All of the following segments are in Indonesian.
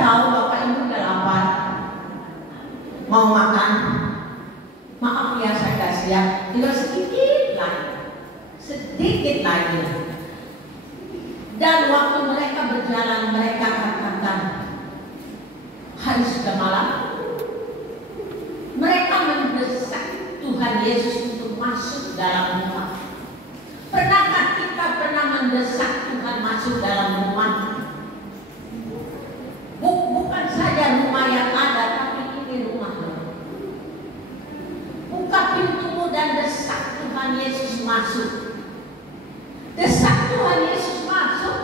tahu Bapak Ibu udah lapar, mau makan. Maaf ya saya gak siap, tinggal sedikit lagi. Dan waktu mereka berjalan, mereka katakan, hari sudah malam. Mereka mendesak Tuhan Yesus untuk masuk dalam rumah. Pernahkah kita pernah mendesak Tuhan masuk dalam rumah? Bukan saja rumah yang ada, tapi ini rumah. Buka pintumu dan desak Tuhan Yesus masuk. Desak Tuhan Yesus masuk.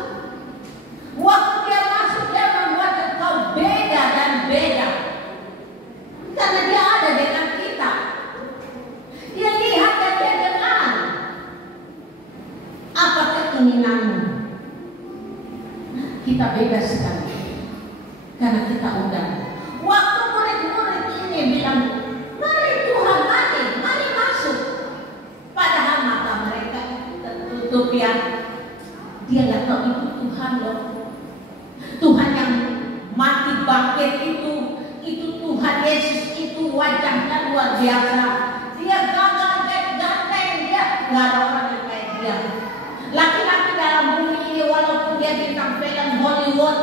Waktu dia masuk, dia membuat engkau beda dan beda. Karena dia ada dengan kita. Dia lihat dan dia dengar apa keinginanmu. Kita beda sekali. Karena kita undang. Waktu murid-murid ini bilang, mari Tuhan, mari masuk. Padahal mata mereka tertutup ya. Dia nggak tahu itu Tuhan loh. Tuhan yang mati bangkit itu Tuhan Yesus itu wajahnya luar biasa. Dia ganteng, dia nggak ada orang yang kayak dia. Laki-laki dalam bumi ini walaupun dia bintang film Hollywood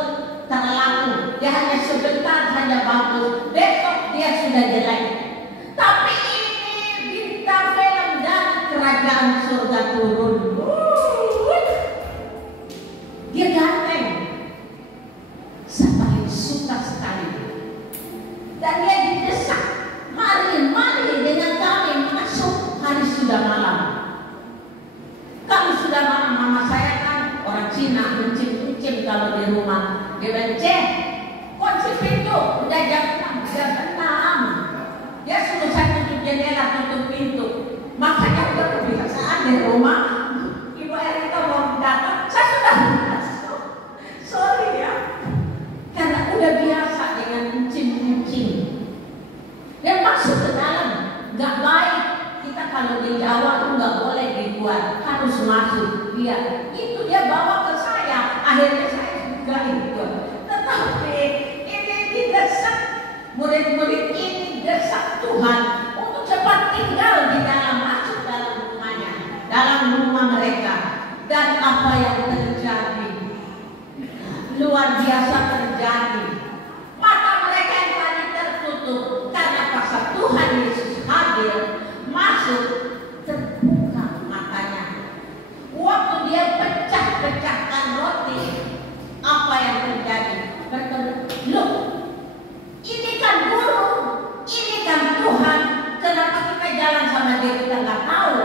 terlalu, dia hanya sebentar saja bagus, besok dia sudah jelek. Tapi ini bintang film dari kerajaan surga turun. Dia ganteng, saya paling suka sekali. Dan dia didesak, mari dengan kami masuk, hari sudah malam. Kalau sudah malam, mama saya kan orang Cina, mencim-mencim kalau di rumah. Dia bilang, kunci pintu, udah jam 6. Dia suruh saya tutup jendela, tutup pintu. Makanya udah kebiasaan di rumah. Ibu Erika mau datang, saya sudah masuk. Sorry ya, karena udah biasa dengan mencim-mencim. Dia masuk ke dalam, nggak baik. Kita kalau di Jawa tuh nggak boleh dibuat, harus masuk. Dia bawa ke saya, akhirnya saya juga ikut. Tetapi ini didesak, murid-murid ini desak Tuhan untuk cepat tinggal di dalam, masuk dalam rumahnya, dalam rumah mereka. Dan apa yang terjadi? Luar biasa terjadi. Mata mereka yang tadi tertutup karena pasal Tuhan Yesus hadir, masuk, terbuka matanya. Waktu dia pecahkan roti, apa yang terjadi? Mereka loh, ini kan guru, ini kan Tuhan. Kenapa kita jalan sama dia kita nggak tahu?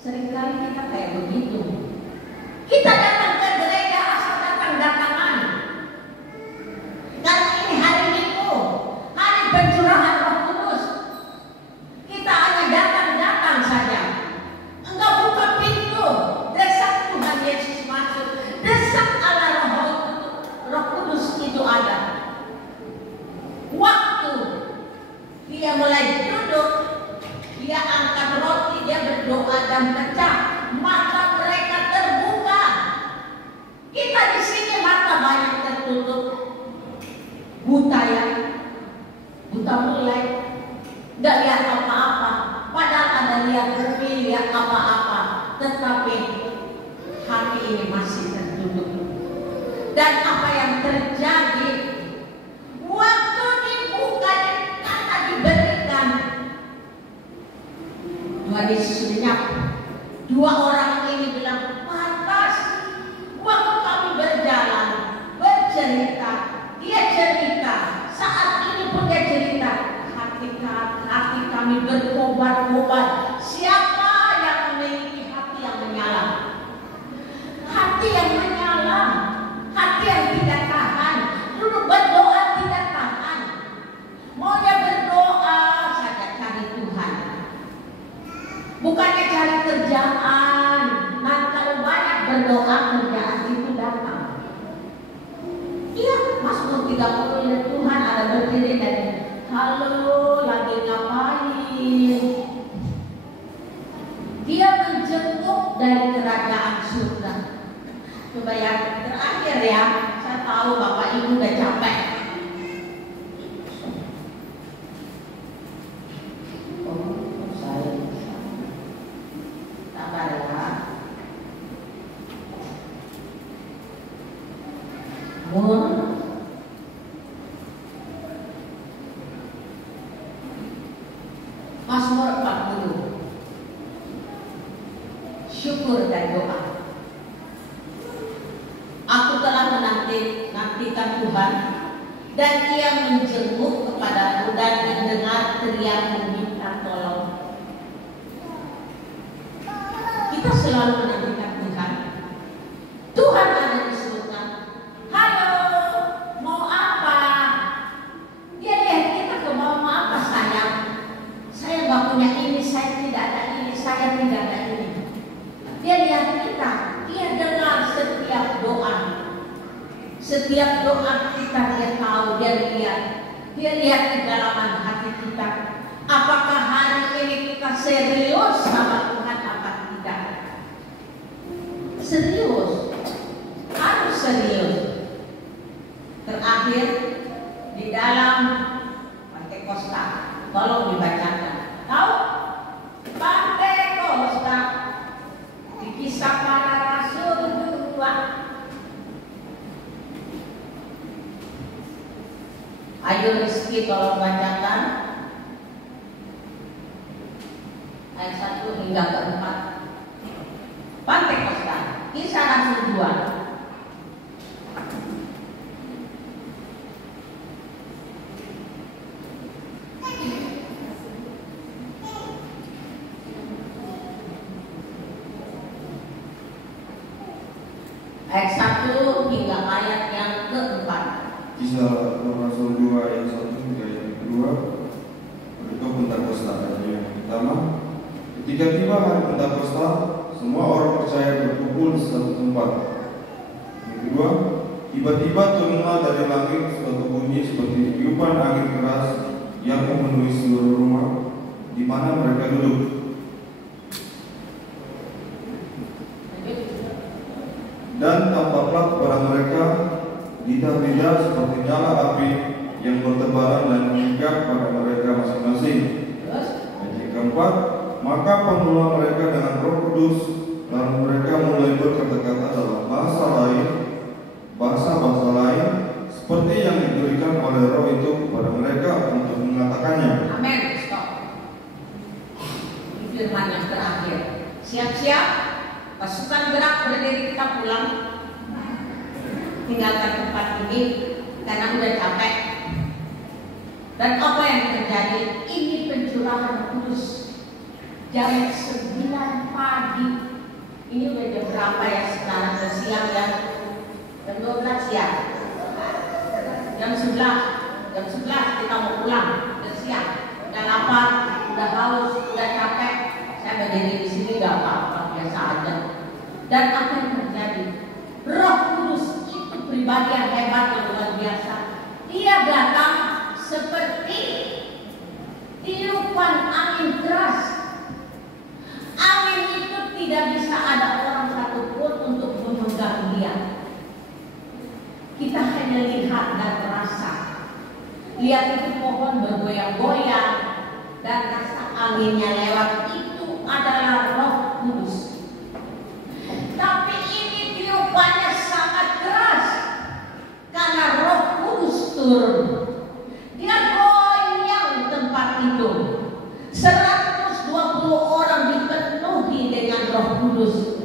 Seringkali kita kayak begitu. Kita datang ke gereja asal datang-datangan. Karena ini hari Minggu, hari pencurahan Roh Kudus. Kita hanya datang-datang saja. Enggak buka pintu, desak Tuhan Yesus masuk, desak Allah Roh Kudus itu ada. Waktu dia mulai duduk, dia angkat roti, dia berdoa dan pecah. Mata mereka terbuka. Kita di sini mata banyak tertutup, buta ya, buta mulai, nggak lihat apa-apa. Padahal ada lihat cermin, lihat apa-apa, tetapi hati ini masih tertutup. Dan apa yang terjadi? Waktu dibuka dan kata diberikan, Tuhan Yesus lenyap. Dua orang ini bilang, pantas. Waktu kami berjalan, bercerita, dia cerita. Saat ini pun dia cerita, hati kami berkobar-kobar. Siapa yang memiliki hati yang menyala? Hati yang menyala, hati yang tidak tahan. Dulu berdoa tidak tahan. Maunya berdoa saja cari Tuhan. Bukannya cari kerjaan. Nah, kalau banyak berdoa, kerjaan itu datang. Iya, Mazmur 30 ya, Tuhan ada berdiri dan halo, lagi ngapain? Dia menjenguk dari kerajaan surga. Coba yang terakhir ya, saya tahu Bapak Ibu udah capek ketika Tuhan dan ia menjenguk kepadaku dan mendengar teriakku minta tolong. Kita selalu menantikan Tuhan. Tuhan ada di sebelah. Halo, mau apa? Dia lihat kita ke mau apa sayang? Saya nggak punya ini, saya tidak ada ini, saya tidak ada ini. Dia lihat kita, dia dengar setiap doa. Setiap doa kita dia tahu, dia lihat di dalam hati kita. Apakah hari ini kita serius sama Tuhan apa tidak? Serius, harus serius. Terakhir di dalam Pentakosta, tolong dibacakan. Tahu? Pentakosta di Kisah Para Rasul 2. Ayo Rizky tolong bacakan ayat 1 hingga ke 4. Pentakosta, Kisah Rasul 2. Ayat 1 hingga ayat yang ke-4. Kisah Rasul 2 ayat 1 hingga ayat 2. Berikut Pentakosta. Ayat yang pertama, ketika tiba hari Pentakosta, semua orang percaya berkumpul di satu tempat. Yang kedua, tiba-tiba turunlah dari langit suatu bunyi seperti tiupan angin keras yang memenuhi seluruh rumah di mana mereka duduk. Dan tampaklah kepada mereka lidah-lidah seperti nyala api yang bertebaran dan mengikat pada mereka masing-masing. Ayat keempat, maka penuhlah mereka dengan Roh Kudus, lalu mereka mulai berkata-kata dalam bahasa-bahasa lain, seperti yang diberikan oleh Roh itu kepada mereka untuk mengatakannya. Amin. Stop. Firman yang terakhir. Siap-siap, pasukan gerak berdiri, kita pulang. Tinggalkan tempat ini karena udah capek. Dan apa yang terjadi? Ini pencurahan kudus. Jam 9 pagi. Ini udah jam berapa ya sekarang? Siang ya? Jam 12 ya? Jam 11 kita mau pulang. Udah siang, udah lapar, udah haus, udah capek. Saya berdiri di sini gak apa-apa, biasa aja. Dan apa yang terjadi? Roh Kudus pribadi yang hebat, yang luar biasa. Dia datang seperti tiupan angin keras. Angin itu tidak bisa ada orang satupun untuk memegang dia. Kita hanya lihat dan merasa. Lihat itu pohon bergoyang-goyang dan rasa anginnya lewat, itu adalah Roh Kudus. Tapi ini tiupannya sangat keras. Karena Roh Kudus turun, dia goyang tempat itu. 120 orang dipenuhi dengan Roh Kudus.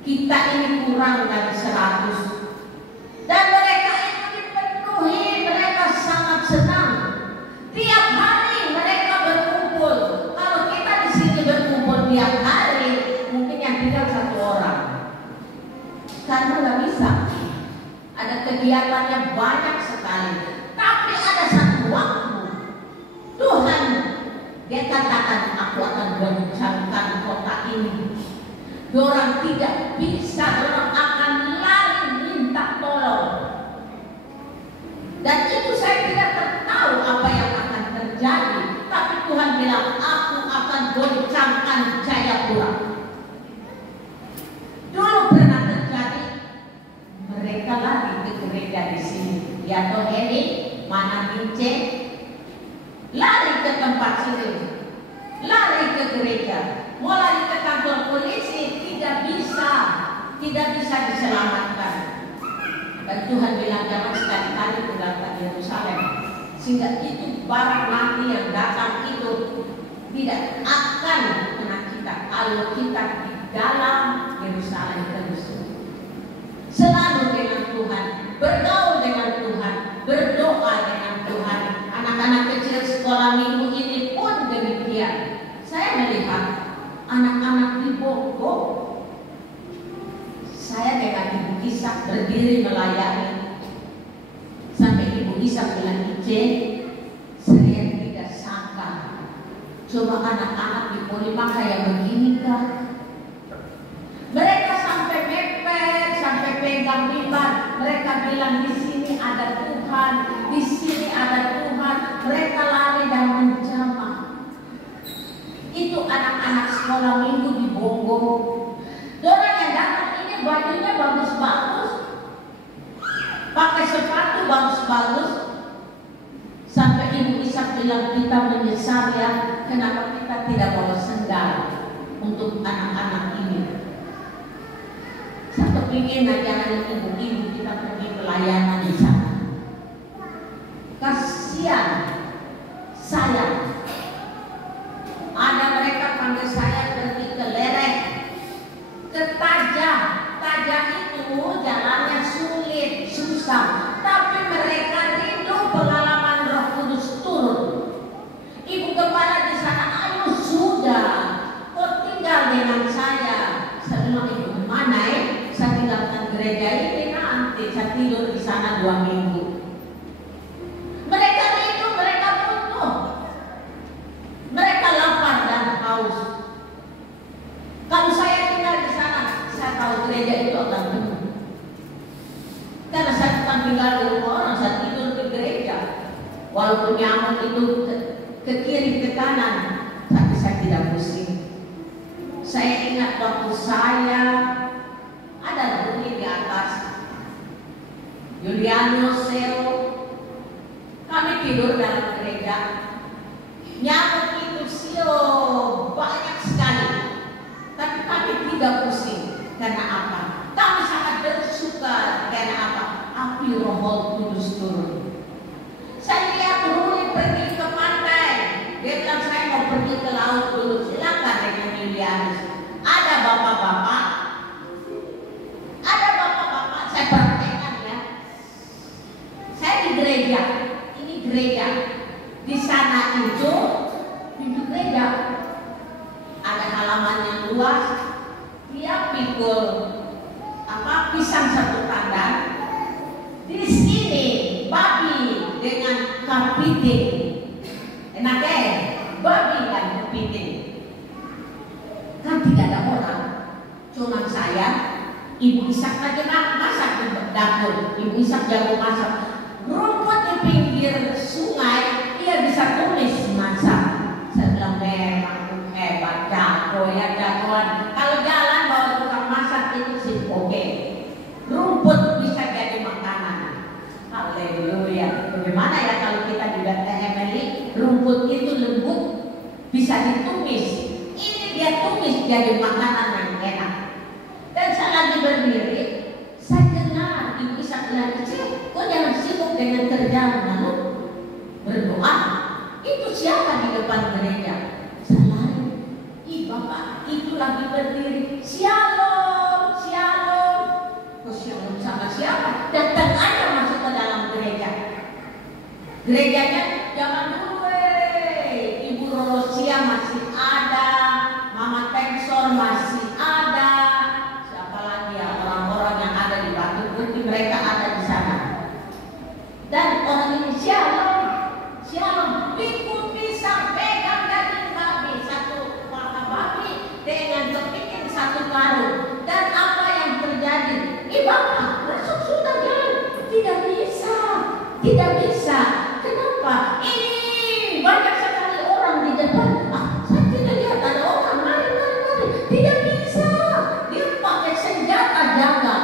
Kita ini kurang dari 100. Dan mereka itu dipenuhi, mereka sangat senang. Tiap hari mereka berkumpul. Kalau kita di sini berkumpul tiap hari, mungkin yang tinggal 1 orang. Karena nggak bisa. Ada kegiatannya banyak sekali. Tapi ada satu waktu Tuhan, dia katakan, aku akan goncangkan kota ini. Dorang tidak bisa, dorang akan lari minta tolong. Dan itu saya tidak tahu apa yang akan terjadi. Tapi Tuhan bilang, aku akan goncangkan Jayapura. Dulu pernah terjadi, mereka lari ke gereja di sini. Ya toh Heni, mana Bince, lari ke tempat sini, lari ke gereja, mau lari ke kantor polisi, tidak bisa diselamatkan. Dan Tuhan bilang jangan sekali-kali tinggalkan Yerusalem, sehingga itu barang mati yang datang itu tidak akan kena kita kalau kita di dalam Yerusalem terus. Selalu dengan Tuhan, bergaul dengan Tuhan. berdiri melayani. Sampai Ibu Ishak bilang, Ice, saya tidak sangka coba anak-anak di Polima kayak begini kah? Mereka sampai mepet, sampai pegang mimbar. Mereka bilang di sini ada Tuhan, di sini ada Tuhan. Mereka lari dan menjamah. Itu anak-anak sekolah minggu di Bongo. Orang yang datang ini bajunya bagus-bagus, pakai sepatu bagus-bagus. Sampai Ibu Ishak bilang, kita menyesal ya, kenapa kita tidak bawa sendal untuk anak-anak ini. Saya kepingin ajaran ibu-ibu kita pergi pelayanan di sana. Kasihan saya. Ada mereka panggil saya pergi ke lereng, ke Tajah. Tajah itu jalannya sulit, susah. Tapi mereka rindu pengalaman Roh Kudus turun. Ibu kepala di sana, ayo sudah, kau tinggal dengan saya. Saya bilang, ibu kemana ya? Saya tinggalkan gereja ini nanti. Saya tidur di sana 2 minggu. Mereka rindu, mereka butuh. Mereka lapar dan haus. Kalau saya tinggal di sana, saya tahu gereja itu akan penuh. Karena saya bukan tinggal di rumah orang, saya tidur di gereja. Walaupun nyamuk itu ke kiri ke kanan, tapi saya tidak pusing. Saya ingat waktu saya ada bunyi di atas Julianus Seo, kami tidur dalam gereja. Nyamuk itu sio banyak sekali, tapi kami tidak pusing. Karena apa? Kami sangat bersuka. Karena apa? Api Roh Kudus turun. Saya lihat Ruli pergi ke pantai. Dia bilang, saya mau pergi ke laut dulu. Silakan dengan Julianus. Ada bapak-bapak. Ada bapak-bapak. Saya perhatikan ya. Saya di gereja. Ini gereja. Di sana itu pintu gereja. Ada halaman yang luas. Dia pikul pisang 1 tandan. Di sini babi dengan kepiting. Enak ya? Babi dan kepiting. Kan tidak ada orang, cuma saya, Ibu Ishak lagi masak di dapur. Ibu Ishak jago masak. Rumput di pinggir sungai, dia bisa tulis masak. Saya bilang, memang hebat, jago ya, jagoan. Kalau jalan bawa tukang masak itu sih oke. Rumput bisa jadi makanan. Haleluya. Bagaimana ya kalau kita di Bethlehem ini rumput itu lembut, bisa ditumis. Ini dia tumis jadi makanan yang enak. Dan saya lagi berdiri, saya dengar Ibu Ishak bilang, kok jangan sibuk dengan kerjaan, lalu berdoa. Itu siapa di depan gereja? Saya lari. Ih Bapak, itu lagi berdiri. Shalom, shalom. Kok shalom sama siapa? Datang aja masuk ke dalam gereja. Gerejanya zaman dulu, Ibu Rolosia masih ada, Mama Tensor masih ada. Siapa lagi ya, orang-orang yang ada di Batu Putih, mereka ada di sana. Dan orang ini shalom, shalom, pikul pisang, pegang daging babi, 1 mata babi dengan kepiting 1 karung. Dan apa yang terjadi? Bapak, masuk sudah jalan. Tidak bisa, tidak bisa. Kenapa? Ini banyak sekali orang di depan. Saya tidak lihat ada orang. Mari. Tidak bisa. Dia pakai senjata jaga.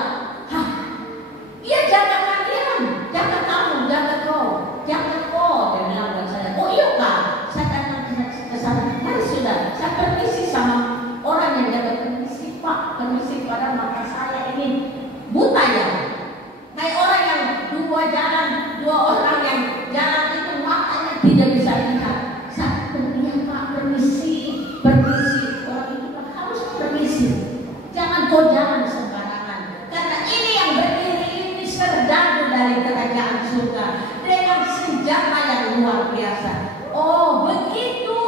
Dia jaga kalian, jaga kamu, jaga kau, jaga kau. Dia bilang buat saya. Oh iya Kak, saya datang ke sana. Mari sudah. Saya permisi sama orang yang jaga. Permisi Pak, permisi pada mata saya ini buta ya. Kayak orang yang 2 orang yang jalan itu matanya tidak bisa lihat. Saya permisi Pak, permisi. Orang itu harus permisi. Jangan kau jalan sembarangan. Karena ini yang berdiri ini serdadu dari kerajaan surga dengan senjata yang luar biasa. Oh begitu.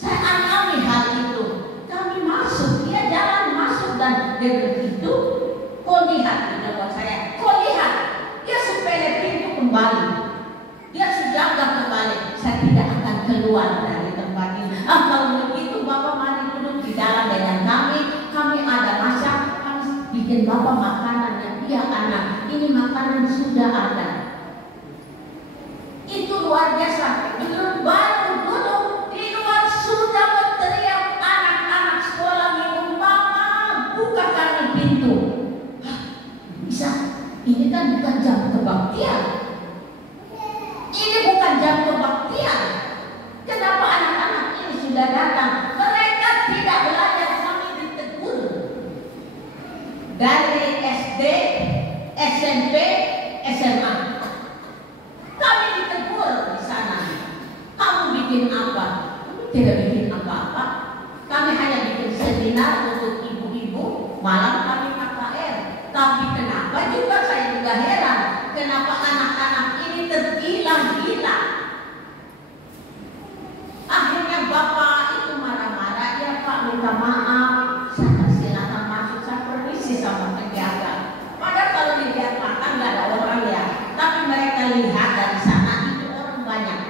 Saya alami hal itu. Kami masuk, dia jalan masuk dan ini makanan sudah ada. Itu luar biasa. Belum baru duduk di luar sudah berteriak anak-anak sekolah minum, "Mama, buka kami pintu." Bisa, ini kan bukan jam kebaktian. Ini bukan jam kebaktian. Kenapa anak-anak ini sudah datang? Mereka tidak belajar, kami ditegur. Dari SD, SMP, SMA. Kami ditegur di sana. Kamu bikin apa? Tidak bikin apa-apa. Kami hanya bikin seminar untuk ibu-ibu. Malam kami KKR. Tapi kenapa juga saya juga heran. Kenapa anak-anak ini tergila-gila. Akhirnya bapak itu marah-marah. Ya Pak, minta maaf. Saya silakan masuk, saya permisi sama penjaga. Padahal kalau dilihat mata nggak ada orang ya. Tapi mereka lihat dari sana itu orang banyak.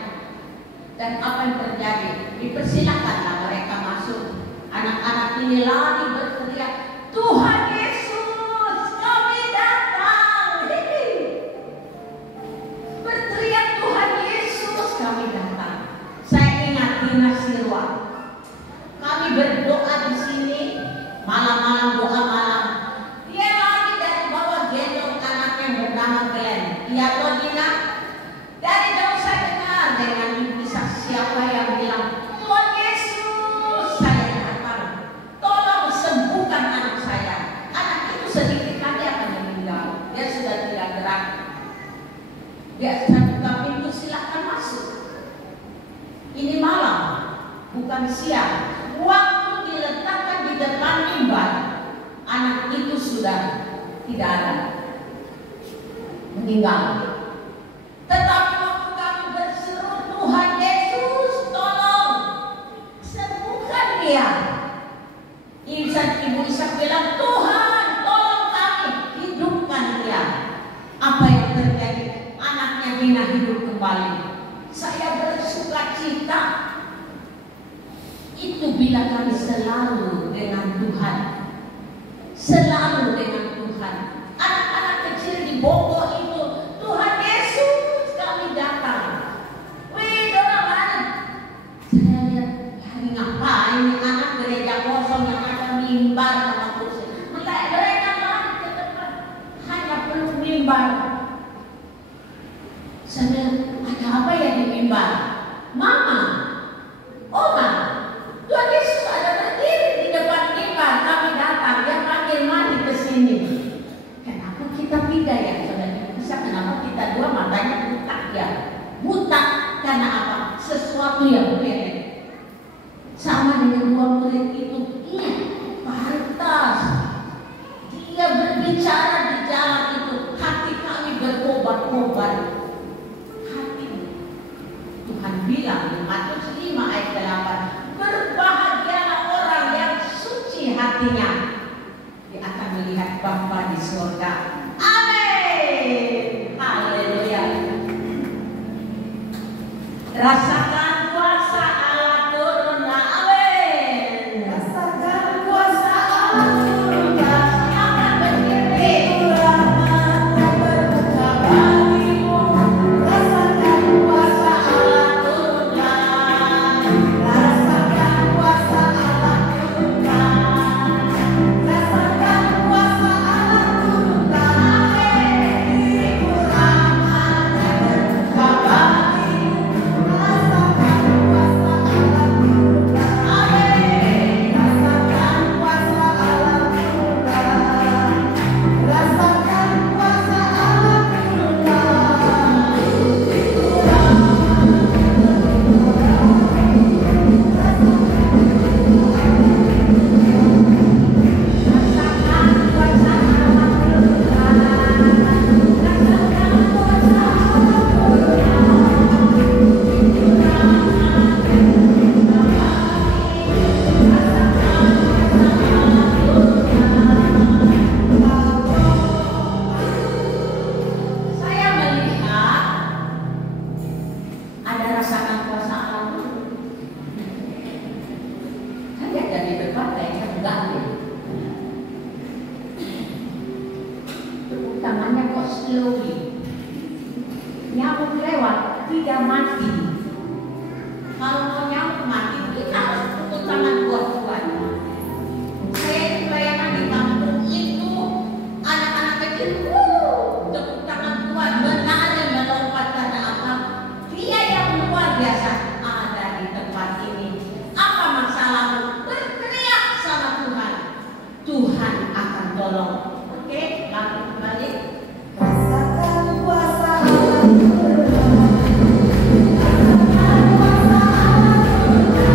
Dan apa yang terjadi? Dipersilakanlah mereka masuk. Anak-anak ini lari berteriak, "Tuhan Yesus, kami datang!" Berteriak, "Tuhan Yesus, kami datang." Saya ingat Dinas Sirwa. Kami berdoa di sini malam-malam, doa malam. Dia lari dari bawah gendong anak yang bernama Glenn. Iya toh Dina? Dari jauh saya dengar dengan ibu siapa yang bilang, "Tuhan Yesus, saya datang. Tolong sembuhkan anak saya." Anak itu sedikit lagi akan meninggal. Dia sudah tidak gerak. Dia sudah buka pintu, silakan masuk. Ini malam, bukan siang. Waktu diletakkan di depan mimbar, anak itu sudah tidak ada, meninggal. Tetapi waktu kami berseru, "Tuhan Yesus, tolong sembuhkan dia." Ibu Ishak bilang, "Tuhan, tolong kami, hidupkan dia." Apa yang terjadi? Anaknya Dina hidup kembali. Saya bersuka cita. Itu bila kami selalu dengan Tuhan. Selalu dengan Tuhan. Anak-anak kecil di Bogor itu, "Tuhan Yesus, kami datang." Wih, orang-orang. Saya lihat, hari ngapain ini anak gereja kosong yang ada mimbar sama kursi. Mereka lari ke depan, hanya perlu mimbar. Saya bilang, "Ada apa ya di mimbar?" "Mama, Oma, Tuhan Yesus ada berdiri di depan mimbar. Kami datang, dia panggil mari ke sini." Kenapa kita pindah ya? Saudara bisa, kenapa kita dua matanya buta ya? Buta karena apa? Sesuatu yang pendek. Sama dengan dua murid itu, pantas dia berbicara di jalan itu, hati kami berkobar-kobar. Hati Tuhan bilang di Matius 5 ayat 8, "Berbahagialah orang yang suci hatinya, dia akan melihat Bapa di surga." Amin. Haleluya. Rasakan kuasa Allah turun. Amin. Rasakan kuasa Allah turun. Silakan berdiri. Rahmat yang berbuka bagimu. Rasakan kuasa Allah turun. Rasakan kuasa Allah turun. Rasakan kuasa Allah turun. Diriku rahmat yang berbuka bagimu. slowly. Nyamuk lewat tidak mati. Kalau mau nyamuk mati, kita harus pukul tangan buat-buat. Saya itu pelayanan di kampung itu, anak-anak kecil, tepuk tangan kuat, menari, melompat karena apa? Dia yang luar biasa ada di tempat ini. Apa masalahmu? Berteriak sama Tuhan. Tuhan akan tolong. Oke, lalu kembali. Rasakan kuasa Allah turun. Rasakan kuasa Allah turun.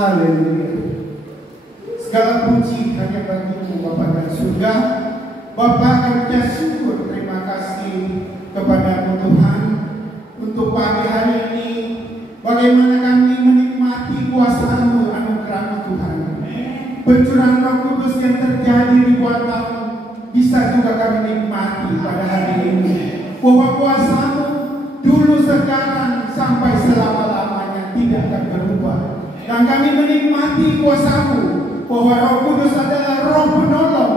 Haleluya. Segala puji hanya bagi-Mu Bapa dan surga. Bapa, kami syukur, terima kasih kepada-Mu Tuhan untuk pagi hari ini. Bagaimana kami menikmati kuasa-Mu, anugerah-Mu Tuhan. Pencurahan Roh Kudus yang terjadi di buatan bisa juga kami nikmati pada hari ini. Bahwa kuasa-Mu dulu, sekarang, sampai selama-lamanya tidak akan berubah. Dan kami menikmati kuasa-Mu, bahwa Roh Kudus adalah Roh penolong,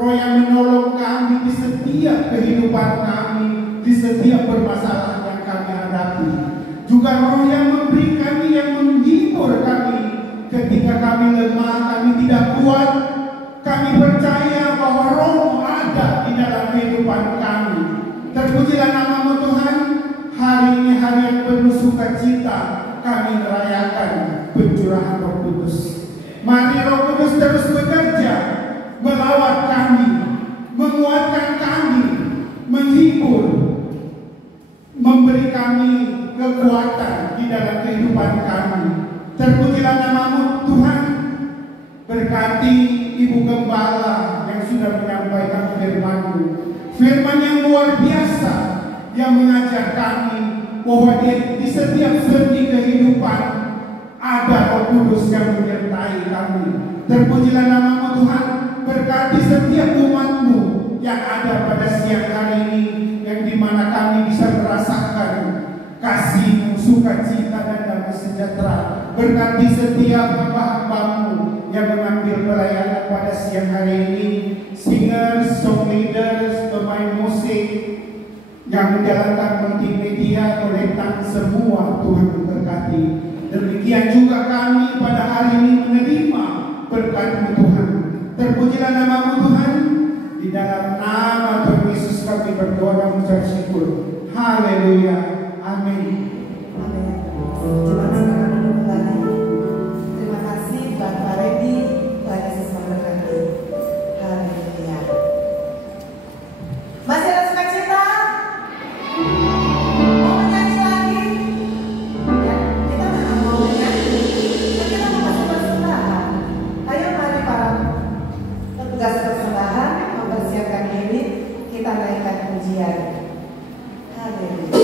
Roh yang menolong kami di setiap kehidupan kami, di setiap permasalahan yang kami hadapi. Juga Roh yang memberi kami, yang menghibur kami ketika kami lemah, kami tidak kuat. Kami percaya bahwa Roh ada di dalam kehidupan kami. Terpujilah nama-Mu Tuhan. Hari ini hari yang penuh sukacita, kami merayakan pencurahan Roh Kudus. Mari Roh Kudus terus bekerja, melawat kami, menguatkan kami, menghibur, memberi kami kekuatan di dalam kehidupan kami. Terpujilah nama-Mu Tuhan. Berkati Ibu Gembala yang sudah menyampaikan firman-Mu, firman yang luar biasa, yang mengajar kami bahwa di setiap sendi kehidupan ada Roh Kudus yang menyertai kami. Terpujilah nama-Mu Tuhan. Berkati setiap umat-Mu yang ada pada siang hari ini, yang dimana kami bisa merasakan kasih-Mu, sukacita dan damai sejahtera. Berkati setiap hamba-hamba-Mu yang mengambil pelayanan pada siang hari ini, singers, song leaders, pemain musik, yang menjalankan multimedia, kolektan, semua Tuhan memberkati. Demikian juga kami pada hari ini menerima berkat-Mu Tuhan. Terpujilah nama-Mu Tuhan. Di dalam nama Tuhan Yesus kami berdoa dan mengucap syukur. Haleluya. Amin. Amin. Coba sekarang dulu kembali. Terima kasih buat Pak Redi, Tuhan Yesus memberkati. Haleluya. Masih ada sukacita? Mau menyanyi lagi? Ya, kita memang mau menyanyi. Dan kita mau masuk persembahan. Ayo mari para petugas persembahan mempersiapkan diri. Kita naikkan pujian. Haleluya.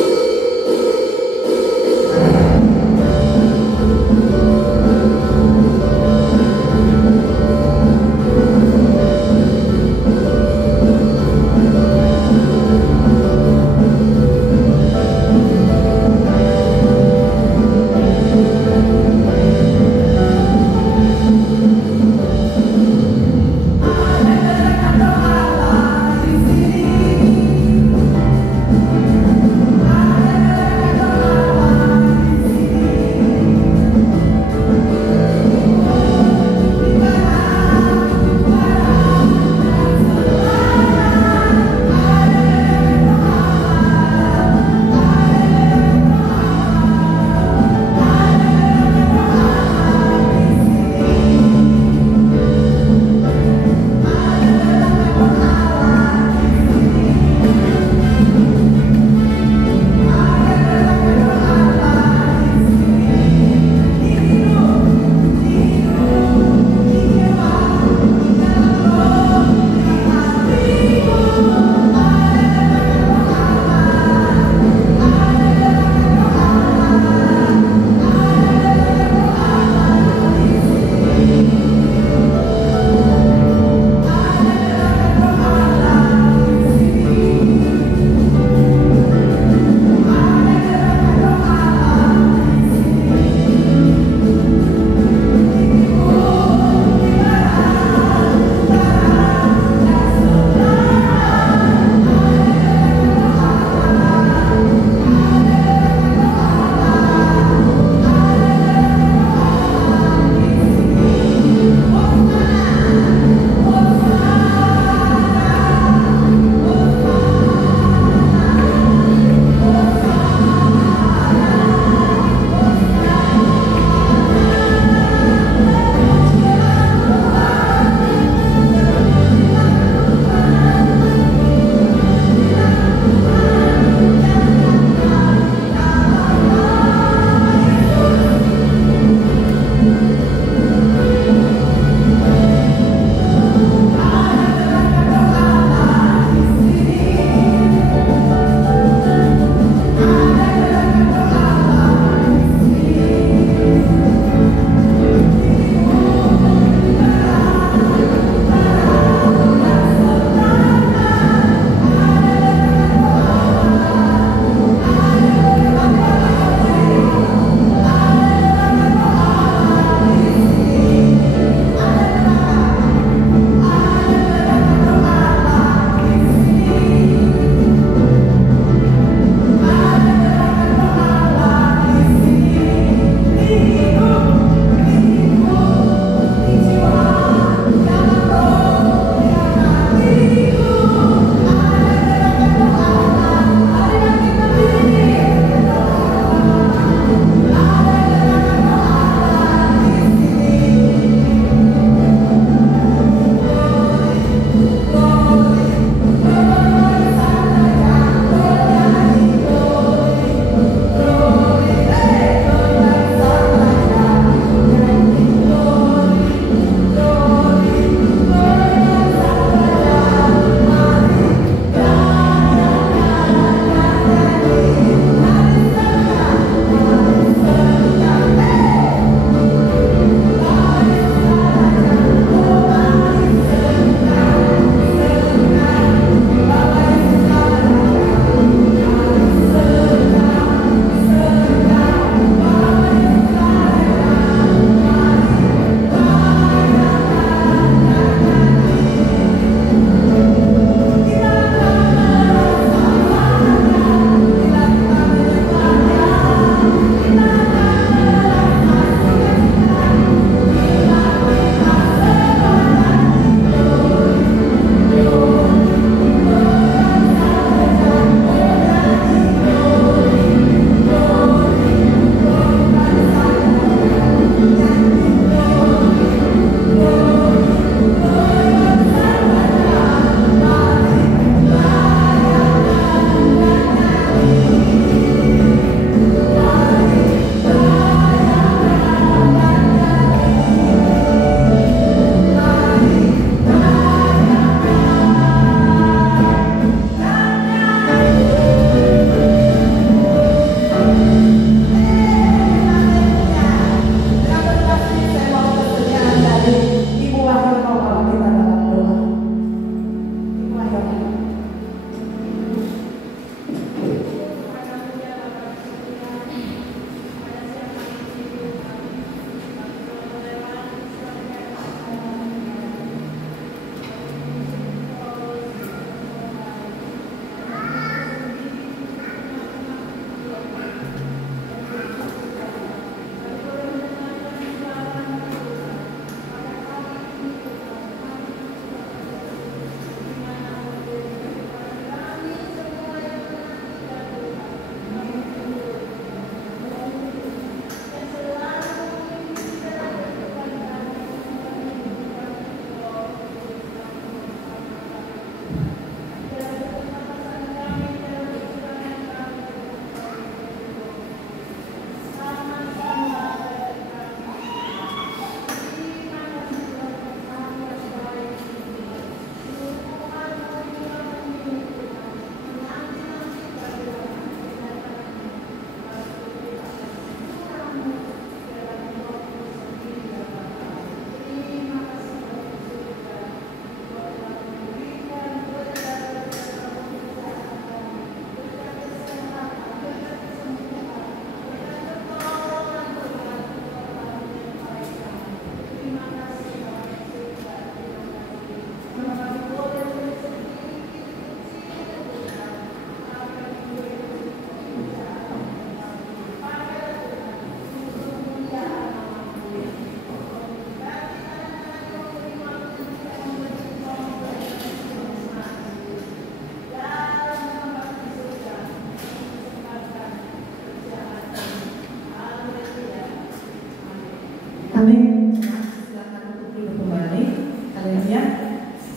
Amin. Silakan untuk duduk kembali. Haleluya.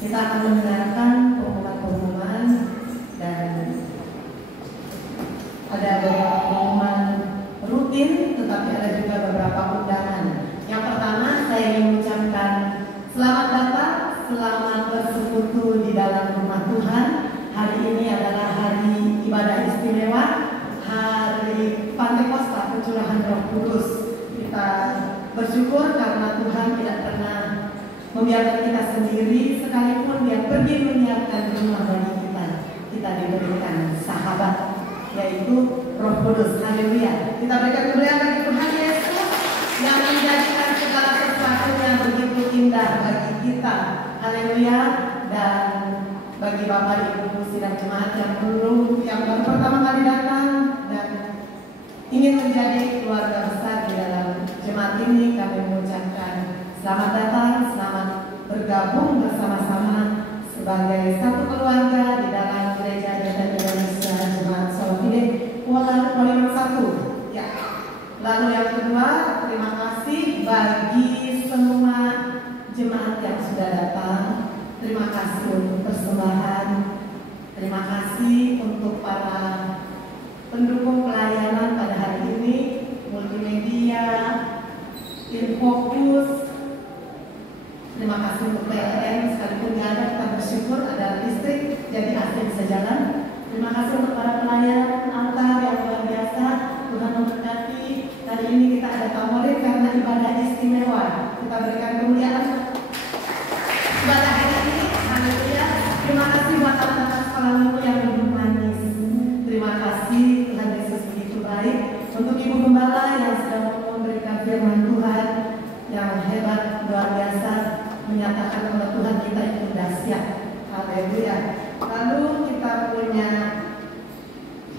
Kita akan mendengarkan pengumuman-pengumuman dan ada beberapa pengumuman rutin, tetapi ada juga beberapa undangan. Yang pertama, saya ingin mengucapkan selamat datang, selamat bersekutu di dalam rumah Tuhan. Hari ini adalah hari ibadah istimewa, hari Pantekosta, pencurahan Roh Kudus. Kita bersyukur karena Tuhan tidak pernah membiarkan kita sendiri, sekalipun Dia pergi menyiapkan rumah bagi kita. Kita diberikan sahabat, yaitu Roh Kudus. Haleluya. Kita berikan kemuliaan bagi Tuhan Yesus yang menjadikan segala sesuatu yang begitu indah bagi kita. Haleluya. Dan bagi Bapak Ibu sidang jemaat yang baru pertama kali datang dan ingin menjadi keluarga besar di dalam jemaat ini, kami mengucapkan selamat datang, selamat bergabung bersama-sama sebagai satu keluarga di dalam Gereja Advent Indonesia Jemaat Solokide Kuala Lumpur 1. Ya. Lalu yang kedua, terima kasih bagi semua jemaat yang sudah datang. Terima kasih untuk persembahan. Terima kasih untuk para pendukung pelayanan pada hari ini, multimedia, Infokus. Terima kasih untuk PLN, sekalipun nggak ada, kita bersyukur ada listrik, jadi AC bisa jalan. Terima kasih untuk para pelayan altar yang luar biasa. Tuhan memberkati. Hari ini kita ada tamurid karena ibadah istimewa. Kita berikan kemuliaan ibadah hari ini. Haleluya. Terima kasih buat anak-anak sekolah minggu yang duduk manis. Terima kasih, Tuhan Yesus begitu baik. Untuk Ibu Gembala yang sedang memberikan firman Tuhan yang hebat, luar biasa, menyatakan bahwa Tuhan kita itu dahsyat. Haleluya. Lalu kita punya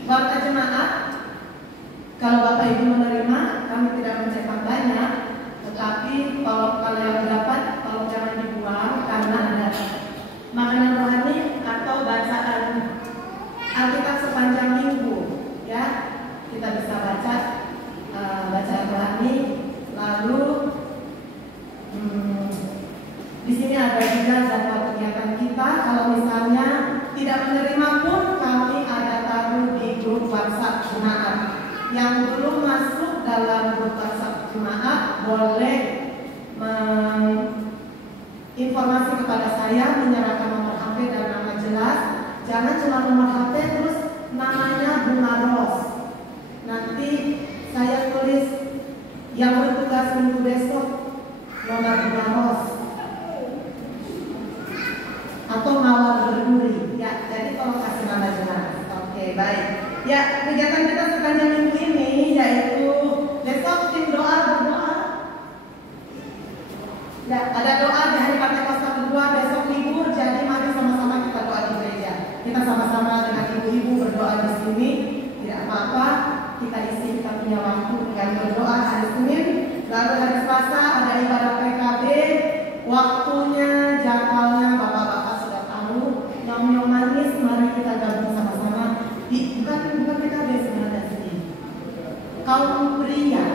warta jemaat. Kalau Bapak Ibu menerima, kami tidak mencetak banyak, tetapi kalau yang dapat, kalau jangan dibuang karena ada makanan rohani atau bacaan Alkitab sepanjang minggu, ya kita bisa baca bacaan rohani. Lalu di sini ada juga jadwal kegiatan kita. Kalau misalnya tidak menerima pun, kami ada taruh di grup WhatsApp jemaat. Yang belum masuk dalam grup WhatsApp jemaat boleh informasi kepada saya, menyerahkan nomor HP dan nama jelas. Jangan cuma nomor HP terus namanya Bunga Ros. Nanti saya tulis yang bertugas minggu besok nomor Bunga Ros atau Mawar Berduri. Ya, jadi tolong kasih nama jelas. Oke, baik. Ya, kegiatan kita sepanjang minggu ini yaitu besok tim doa berdoa. Ya, ada doa di hari Pantekosta kedua, besok libur, jadi mari sama-sama kita doa di gereja. Kita sama-sama dengan ibu-ibu berdoa di sini. Tidak apa-apa, kita isi kita punya waktu dengan berdoa hari Senin. Lalu hari Selasa ada ibadah PKB. Waktunya, jadwalnya bapak-bapak sudah tahu. Nyom-nyom manis, mari kita gabung sama-sama. Bukan PKB sebenarnya sini. Kaum pria,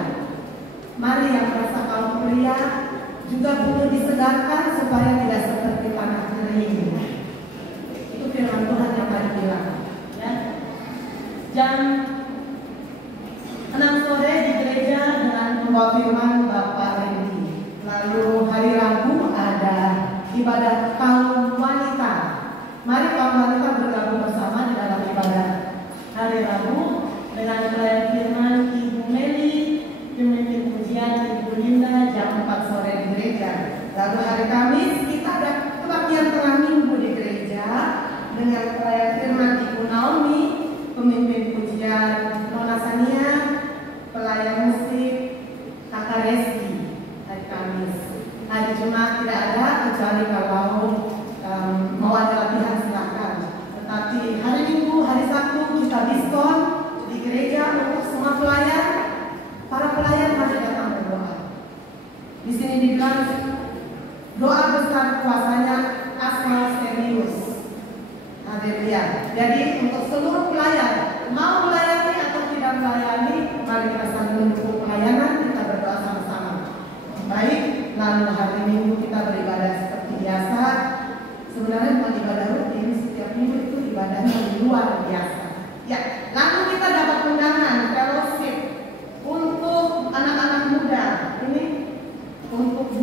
mari yang merasa kaum pria juga perlu disegarkan supaya tidak seperti tanah kering. Itu firman Tuhan yang tadi bilang. Ya. Jam 6 sore di gereja dengan membawa firman Bapak Randy. Lalu hari Rabu ada ibadah kaum wanita. Mari kaum wanita bergabung bersama di dalam ibadah hari Rabu dengan pelayan firman Ibu Meli, pemimpin pujian Ibu Linda jam 4 sore di gereja. Lalu hari Kamis kita ada kebaktian tengah minggu di gereja dengan pelayan firman Ibu Naomi, pemimpin pujian Nona Sania, pelayan musik Kakak Reski hari Kamis. Hari Jumat tidak ada kecuali kalau mau ada latihan silakan. Tetapi hari Minggu, hari Sabtu kita diskon di gereja untuk semua pelayan. Para pelayan mari datang berdoa. Di sini dibilang doa besar kuasanya asal serius. Haleluya. Jadi untuk seluruh pelayan, mau melayani atau tidak melayani, mari kita saling mendukung pelayanan, kita berdoa sama-sama. Baik.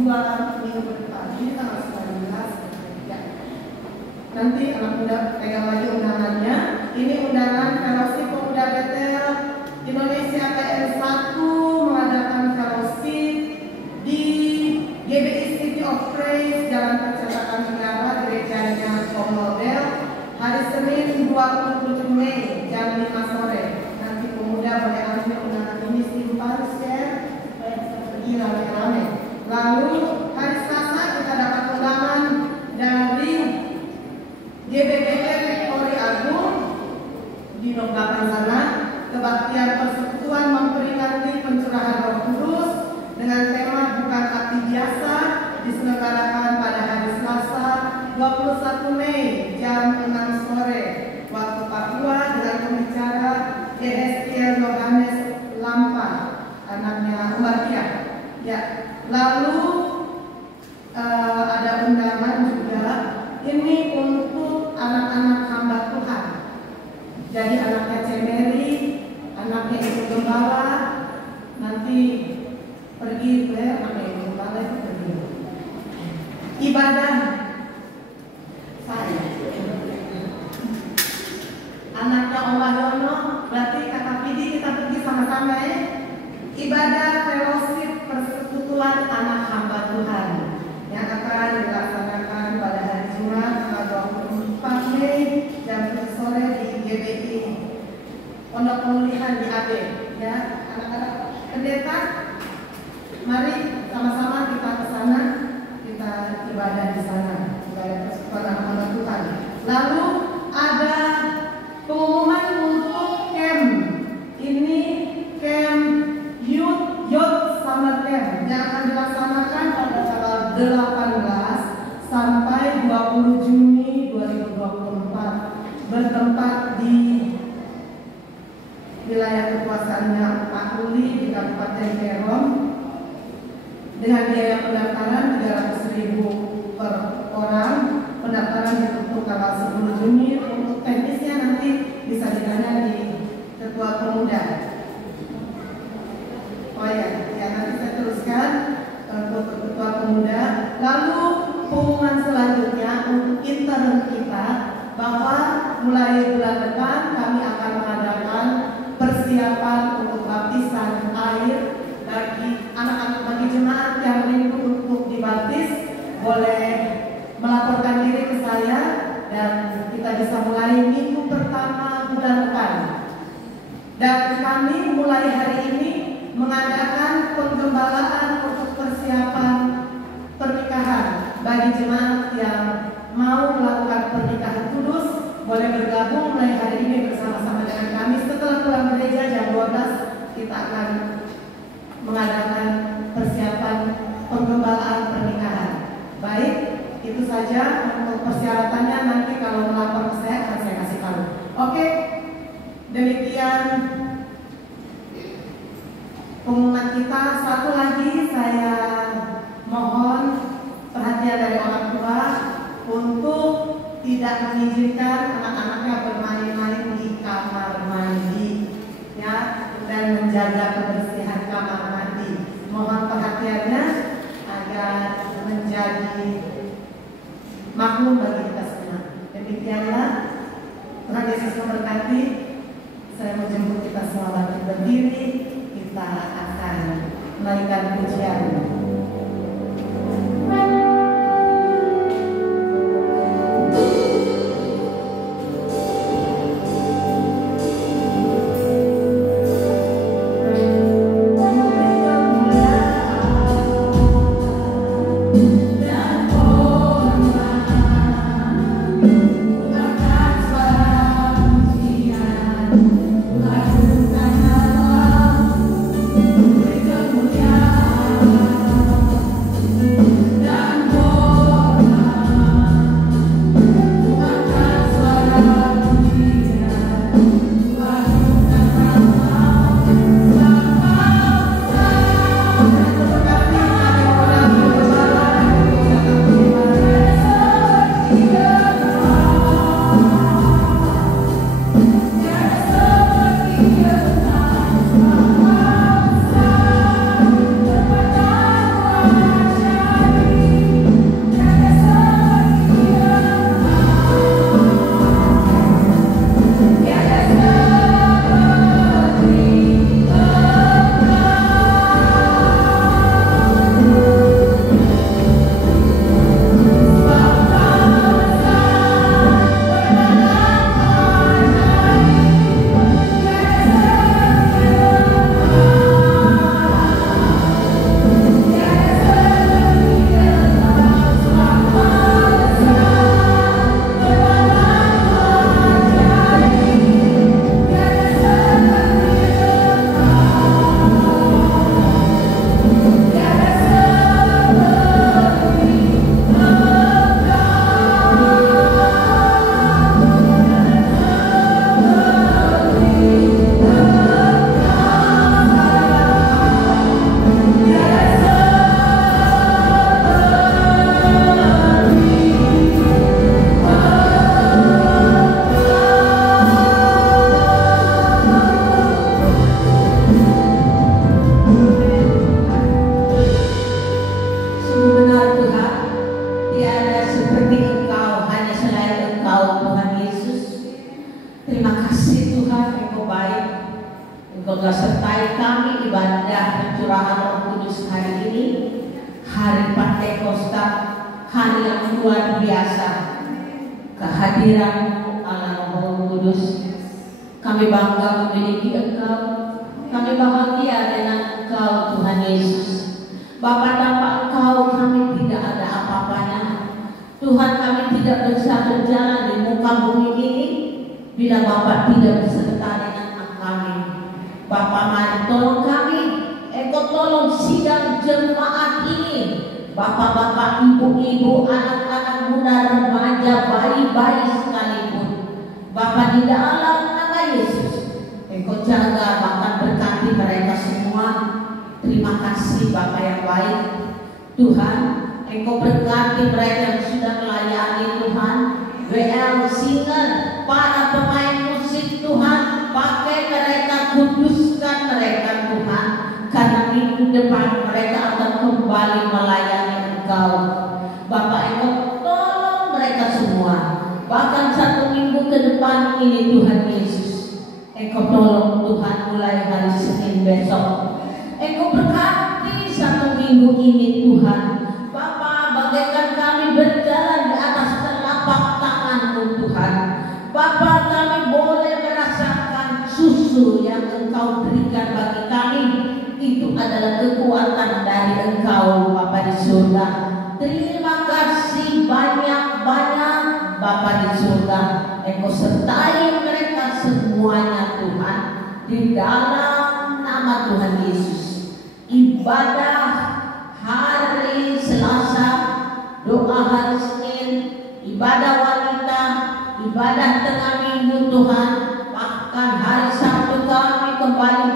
2 minggu ke depan. Ini tanggal 19 ya. Nanti anak muda pegang lagi undangannya. Ini undangan Fellowship Pemuda Betel Indonesia PN1 mengadakan fellowship di GBI City of Praise Jalan Percetakan Negara gerejanya Komodel hari Senin 27 Mei jam 5 sore. Nanti pemuda boleh ambil undangan ini, simpan, share supaya bisa pergi rame-rame. Lalu hari Selasa kita dapat undangan dari GBBM Polri Agung di Noglapan sana, kebaktian persekutuan memperingati pencurahan Roh Kudus dengan tema bukan arti biasa diselenggarakan pada hari Selasa 21 Mei jam 6 sore waktu Papua dengan pembicara ESK Yohanes Lampa, anaknya Umatia. Ya, lalu ada undangan juga ini untuk anak-anak hamba Tuhan. Jadi anaknya Cemeri, anaknya Ibu Gembala, nanti pergi ke Ibu Gembala itu pergi ibadah saya. Anaknya Om Yono, berarti kakak Pidi kita pergi sama-sama ya. Ibadah fellowship persekutuan anak hamba Tuhan yang akan dilaksanakan pada hari Jumat tanggal 24 Mei jam 7 sore di GBI Pondok Pemulihan di AB ya. Anak-anak pendeta, mari sama-sama kita ke sana, kita ibadah di sana, ibadah persekutuan anak-anak Tuhan. Lalu ada pengumuman untuk camp. Ini camp Youth Summer Camp yang akan dilaksanakan pada tanggal 18 sampai 20 Juni 2024 bertempat di wilayah kekuasaannya Pak Uli di Kabupaten Kerom dengan biaya pendaftaran 300.000 per orang. Pendaftaran ditutup tanggal 10 Juni. Untuk teknisnya nanti bisa ditanya di Ketua Pemuda. Oh ya, nanti saya teruskan untuk Ketua Pemuda. Lalu pengumuman selanjutnya untuk intern kita bahwa mulai bulan depan kami akan mengadakan persiapan untuk baptisan air bagi anak-anak, bagi jemaat yang rindu untuk dibaptis boleh melaporkan diri ke saya dan kita bisa mulai minggu pertama bulan depan. Dan kami mulai hari ini mengadakan penggembalaan untuk persiapan pernikahan bagi jemaat yang mau melakukan pernikahan kudus boleh bergabung mulai hari ini bersama-sama dengan kami. Setelah pulang gereja jam 12 kita akan mengadakan persiapan penggembalaan pernikahan. Baik, itu saja untuk persyaratannya. Nanti kalau melapor ke saya akan saya kasih tahu. Oke, demikian pengumuman kita. Satu lagi saya mohon perhatian dari orang tua untuk tidak mengizinkan anak-anaknya bermain-main di kamar mandi ya, dan menjaga kebersihan kamar mandi. Mohon perhatiannya agar menjadi maklum bagi kita semua. Demikianlah, Tuhan Yesus memberkati. Saya menjemput kita semua bangkit berdiri. Kita akan menaikkan pujian. Kemuliaan Semoga sertai kami ibadah pencurahan Roh Kudus hari ini, hari Pantekosta, hari yang luar biasa. Kehadiran-Mu Allah Roh Kudus, kami bangga memiliki Engkau, kami bahagia dengan Engkau Tuhan Yesus. Bapa, tanpa Engkau kami tidak ada apa-apanya. Tuhan, kami tidak bisa berjalan di muka bumi ini bila Bapa tidak beserta dengan kami. Bapa, mari tolong kami, Engkau tolong sidang jemaat ini, Bapak-bapak, ibu-ibu, anak-anak muda, remaja, bayi-bayi sekalipun. Bapa, di dalam nama Yesus, Engkau jaga, bahkan berkati mereka semua. Terima kasih Bapa yang baik. Tuhan, Engkau berkati mereka yang sudah melayani Tuhan. WL singer, para pemain musik Tuhan, pakai mereka, kuduskan mereka Tuhan. Karena minggu depan mereka akan kembali melayani Engkau. Bapak, Engkau tolong mereka semua. Bahkan 1 minggu ke depan ini Tuhan Yesus, Engkau tolong Tuhan mulai hari Senin besok. Engkau berkati 1 minggu ini Tuhan. Bapa, bagaikan kami berjalan di atas telapak tangan-Mu Tuhan. Bapa, kami boleh merasakan susu yang Engkau berikan bagi kami. Itu adalah kekuatan dari Engkau Bapa di surga. Terima kasih banyak-banyak Bapa di surga. Engkau sertai mereka semuanya Tuhan. Di dalam nama Tuhan Yesus. Ibadah hari Selasa, doa hari Senin, ibadah wanita, ibadah tengah minggu Tuhan, bahkan hari Sabtu kami kembali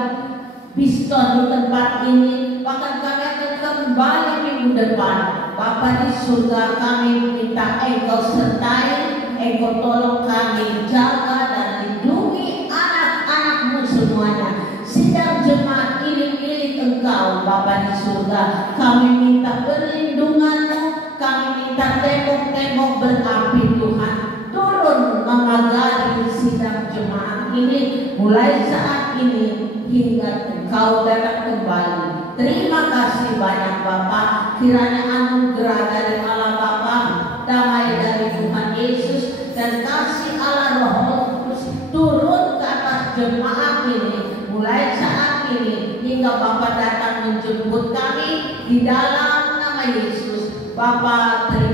Biston di tempat ini, bahkan kami akan kembali minggu depan. Bapa di surga, kami minta Engkau sertai, Engkau tolong kami, jaga dan lindungi anak-anak-Mu semuanya. Sidang jemaat ini milik Engkau Bapa di surga. Kami minta perlindungan-Mu, kami minta tembok-tembok berapi Tuhan turun mengagari sidang jemaat ini mulai saat ini hingga Engkau datang kembali. Terima kasih banyak Bapa. Kiranya anugerah dari Allah Bapa, damai dari Tuhan Yesus, dan kasih Allah Roh Kudus turun ke atas jemaat ini mulai saat ini hingga Bapa datang menjemput kami di dalam nama Yesus. Bapa, terima